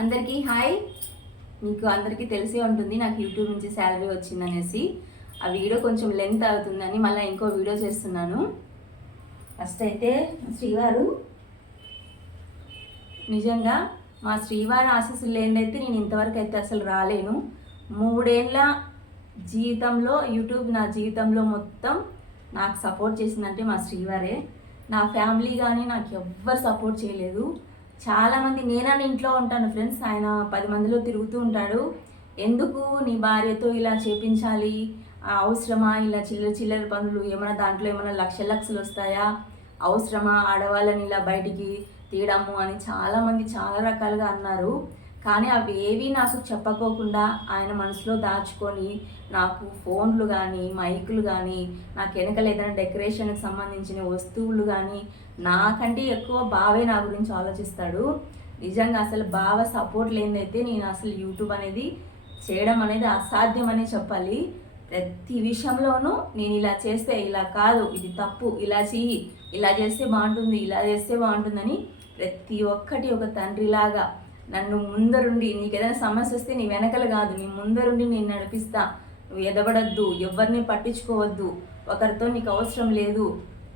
అందరికీ హాయ్. మీకు అందరికీ తెలిసే ఉంటుంది నాకు యూట్యూబ్ నుంచి శాలరీ వచ్చిందనేసి. ఆ వీడియో కొంచెం లెంత్ అవుతుందని మళ్ళీ ఇంకో వీడియో చేస్తున్నాను. ఫస్ట్ అయితే శ్రీవారు నిజంగా మా శ్రీవారి ఆశీస్సులు లేనిదైతే నేను ఇంతవరకు అయితే అసలు రాలేను. 3 ఏళ్ళ జీవితంలో యూట్యూబ్ నా జీవితంలో మొత్తం నాకు సపోర్ట్ చేసిందంటే మా శ్రీవారే. నా ఫ్యామిలీ కానీ నాకు ఎవ్వరు సపోర్ట్ చేయలేదు. చాలామంది నేనని ఇంట్లో ఉంటాను ఫ్రెండ్స్, ఆయన 10 మందిలో తిరుగుతూ ఉంటాడు. ఎందుకు నీ భార్యతో ఇలా చేపించాలి, అవసరమా ఇలా చిల్లర చిల్లర పనులు, ఏమైనా దాంట్లో ఏమైనా లక్షలు వస్తాయా, అవసరమా ఆడవాళ్ళని ఇలా బయటికి తీయడము అని చాలామంది చాలా రకాలుగా అన్నారు. కానీ అవి ఏవి నాకు చెప్పకోకుండా ఆయన మనసులో దాచుకొని నాకు ఫోన్లు కానీ మైకులు కానీ నాకు వెనకలు ఏదైనా డెకరేషన్కి సంబంధించిన వస్తువులు కానీ నాకంటే ఎక్కువ బావే నా గురించి ఆలోచిస్తాడు. నిజంగా అసలు బావ సపోర్ట్ లేనిదైతే నేను అసలు యూట్యూబ్ అనేది చేయడం అనేది అసాధ్యం అని చెప్పాలి. ప్రతి విషయంలోనూ నేను ఇలా చేస్తే ఇలా కాదు, ఇది తప్పు, ఇలా చెయ్యి, ఇలా చేస్తే బాగుంటుంది, ఇలా చేస్తే బాగుంటుందని ప్రతి ఒక్కటి ఒక తండ్రిలాగా నన్ను ముందరుండి, నీకు ఏదైనా సమస్య వస్తే నీ వెనకలు కాదు, నీ ముందరుండి నేను నడిపిస్తా, నువ్వు ఎదబడద్దు, ఎవరిని పట్టించుకోవద్దు, ఒకరితో నీకు అవసరం లేదు,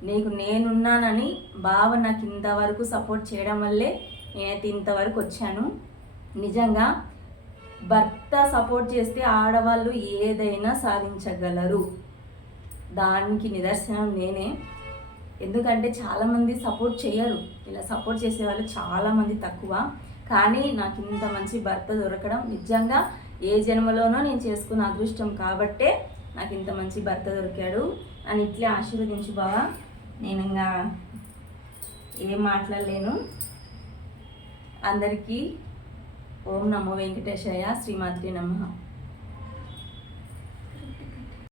నీకు నేనున్నానని బావ నాకు ఇంతవరకు సపోర్ట్ చేయడం వల్లే నేనైతే ఇంతవరకు వచ్చాను. నిజంగా భర్త సపోర్ట్ చేస్తే ఆడవాళ్ళు ఏదైనా సాధించగలరు, దానికి నిదర్శనం నేనే. ఎందుకంటే చాలామంది సపోర్ట్ చేయరు, ఇలా సపోర్ట్ చేసేవాళ్ళు చాలామంది తక్కువ. కానీ నాకు ఇంత మంచి భర్త దొరకడం నిజంగా ఏ జన్మలోనో నేను చేసుకున్న అదృష్టం కాబట్టే నాకు ఇంత మంచి భర్త దొరికాడు. నన్ను ఇట్లే ఆశీర్వదించు బావా. నేను ఇంకా ఏం మాట్లాడలేను. అందరికీ ఓం నమో వెంకటేశాయ, శ్రీమాత్రే నమః.